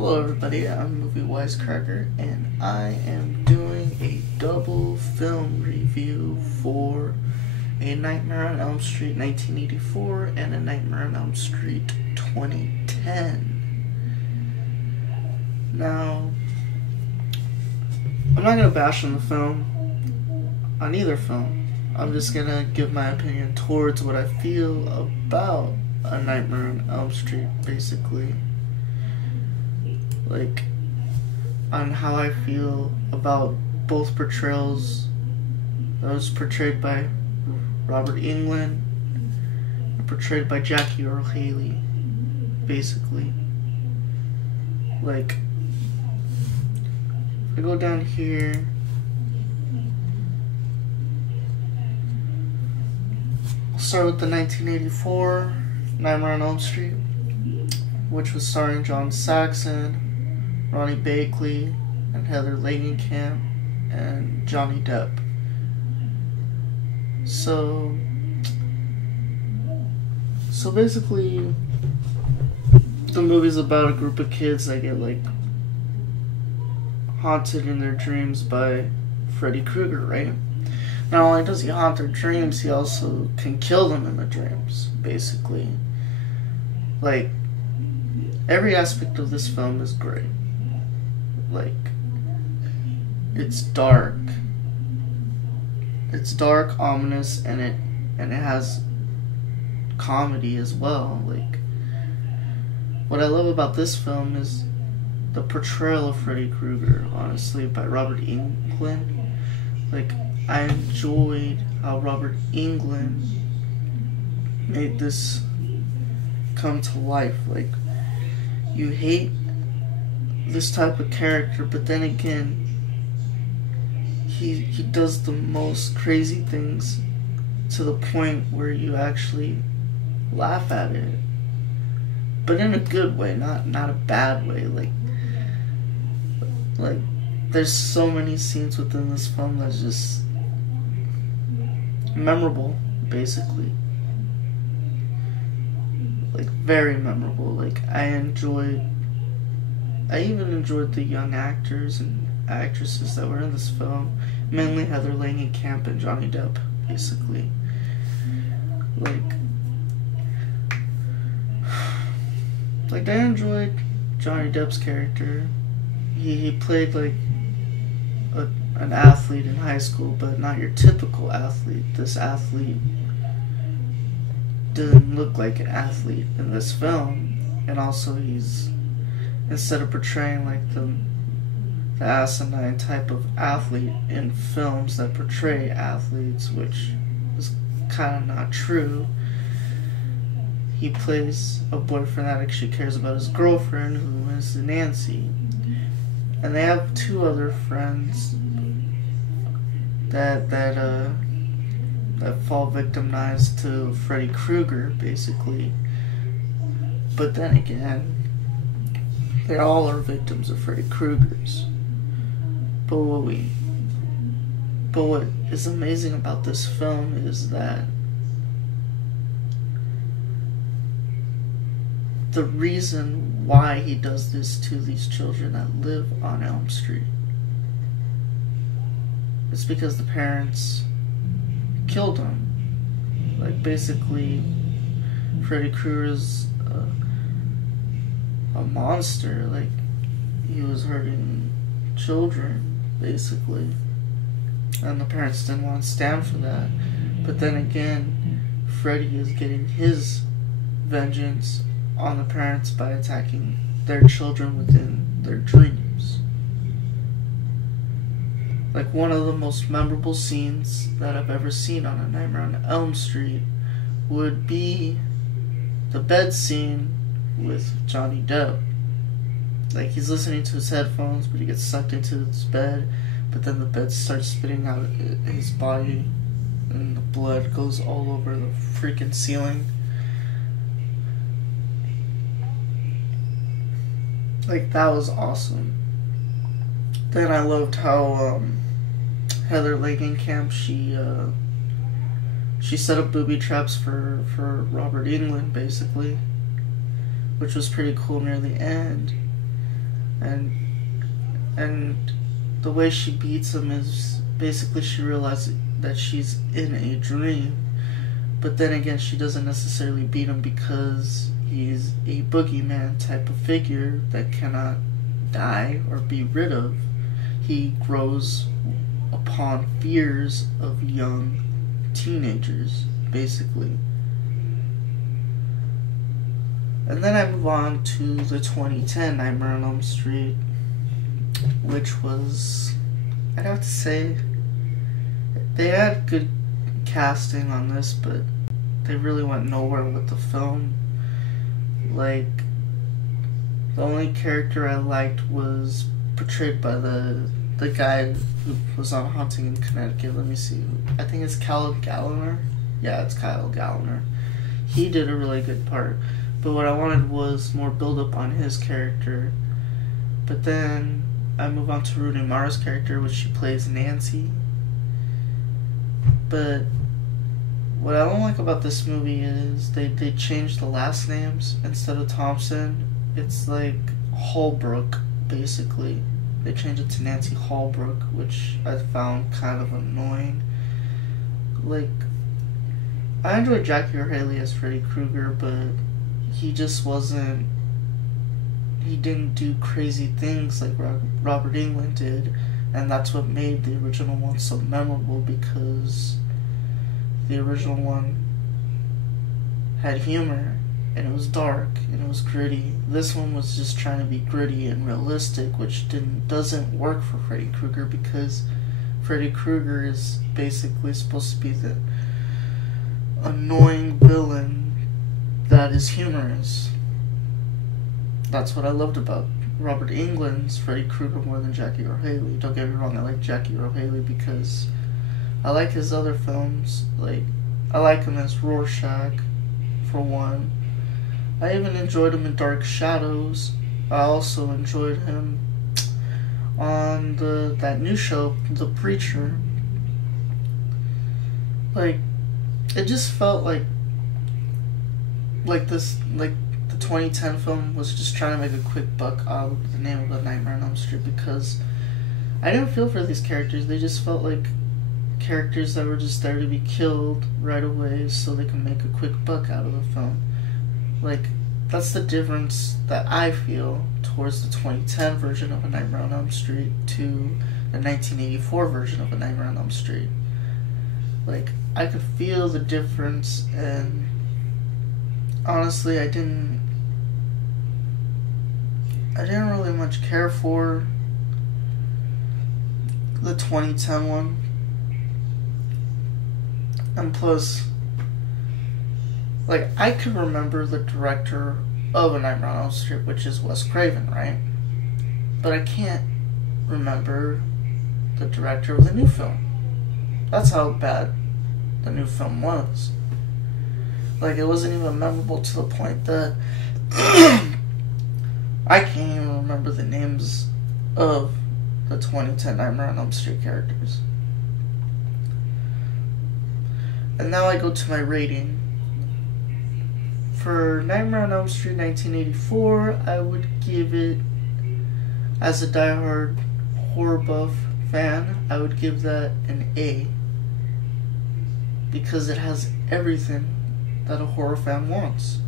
Hello everybody, I'm Movie Wisecracker, and I am doing a double film review for A Nightmare on Elm Street 1984 and A Nightmare on Elm Street 2010. Now, I'm not going to bash on the film, on either film. I'm just going to give my opinion towards what I feel about A Nightmare on Elm Street, basically. Like, on how I feel about both portrayals that was portrayed by Robert Englund and portrayed by Jackie Earle Haley, basically. Like, if I go down here, I'll start with the 1984 Nightmare on Elm Street, which was starring John Saxon, Ronnie Bakley, and Heather Langenkamp, and Johnny Depp. So basically, the movie's about a group of kids that get, like, haunted in their dreams by Freddy Krueger, right? Not only does he haunt their dreams, he also can kill them in the dreams, basically. Like, every aspect of this film is great. Like, it's dark, ominous, and it has comedy as well. Like, what I love about this film is the portrayal of Freddy Krueger, honestly, by Robert Englund. Like, I enjoyed how Robert Englund made this come to life. Like, you hate this type of character, but then again, he does the most crazy things to the point where you actually laugh at it, but in a good way, not a bad way. Like there's so many scenes within this film that's just memorable, basically. Like, very memorable. Like, I even enjoyed the young actors and actresses that were in this film, mainly Heather Langenkamp and Johnny Depp, basically. Like I enjoyed Johnny Depp's character. He played like an athlete in high school, but not your typical athlete. This athlete didn't look like an athlete in this film, and also instead of portraying like the asinine type of athlete in films that portray athletes, which is kind of not true, he plays a boyfriend that actually cares about his girlfriend, who is Nancy. And they have two other friends that fall victimized to Freddy Krueger, basically. But then again, they all are victims of Freddy Krueger's. But what is amazing about this film is that the reason why he does this to these children that live on Elm Street is because the parents killed him. Like, basically, Freddy Krueger's a monster. Like, he was hurting children, basically, and the parents didn't want to stand for that. But then again, Freddy is getting his vengeance on the parents by attacking their children within their dreams. Like, one of the most memorable scenes that I've ever seen on A Nightmare on Elm Street would be the bed scene with Johnny Depp. Like, he's listening to his headphones, but he gets sucked into his bed, but then the bed starts spitting out his body, and the blood goes all over the freaking ceiling. Like, that was awesome. Then I loved how Heather Langenkamp, she set up booby traps for Robert Englund, basically, which was pretty cool near the end. and and the way she beats him is basically she realizes that she's in a dream, but then again she doesn't necessarily beat him because he's a boogeyman type of figure that cannot die or be rid of. He grows upon fears of young teenagers, basically. And then I move on to the 2010 Nightmare on Elm Street, which was, I'd have to say, they had good casting on this, but they really went nowhere with the film. Like, the only character I liked was portrayed by the guy who was on Haunting in Connecticut. Let me see. I think it's Kyle Gallner. Yeah, it's Kyle Gallner. He did a really good part. But what I wanted was more build-up on his character. But then I move on to Rooney Mara's character, which she plays Nancy. But what I don't like about this movie is they changed the last names. Instead of Thompson, it's like Holbrook, basically. They changed it to Nancy Holbrook, which I found kind of annoying. Like, I enjoyed Jackie Earle Haley as Freddy Krueger, but he just wasn't, he didn't do crazy things like Robert Englund did, and that's what made the original one so memorable, because the original one had humor, and it was dark, and it was gritty. This one was just trying to be gritty and realistic, which doesn't work for Freddy Krueger, because Freddy Krueger is basically supposed to be the annoying villain that is humorous. That's what I loved about Robert Englund's Freddy Krueger more than Jackie Earle Haley. Don't get me wrong, I like Jackie Earle Haley because I like his other films. Like, I like him as Rorschach, for one. I even enjoyed him in Dark Shadows. I also enjoyed him on that new show, The Preacher. Like, it just felt like the 2010 film was just trying to make a quick buck out of the name of the Nightmare on Elm Street, because I didn't feel for these characters. They just felt like characters that were just there to be killed right away so they can make a quick buck out of the film. Like, that's the difference that I feel towards the 2010 version of A Nightmare on Elm Street to the 1984 version of A Nightmare on Elm Street. Like, I could feel the difference, and honestly, I didn't really much care for the 2010 one. And plus, like, I can remember the director of A Nightmare on Elm Street, which is Wes Craven, right? But I can't remember the director of the new film. That's how bad the new film was. Like, it wasn't even memorable to the point that I can't even remember the names of the 2010 Nightmare on Elm Street characters. And now I go to my rating. For Nightmare on Elm Street 1984, I would give it, as a diehard horror buff fan, I would give that an A. Because it has everything that a horror fan wants.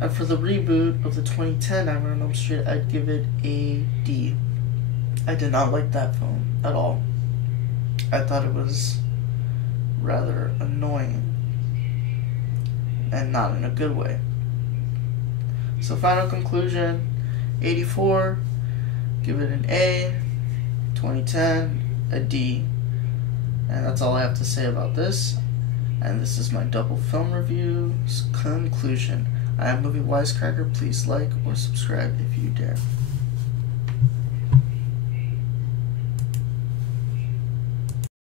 And for the reboot of the 2010 Nightmare on Elm Street, I'd give it a D. I did not like that film at all. I thought it was rather annoying, and not in a good way. So final conclusion, 84, give it an A, 2010, a D. And that's all I have to say about this. And this is my double film review conclusion. I am Movie Wisecracker. Please like or subscribe if you dare.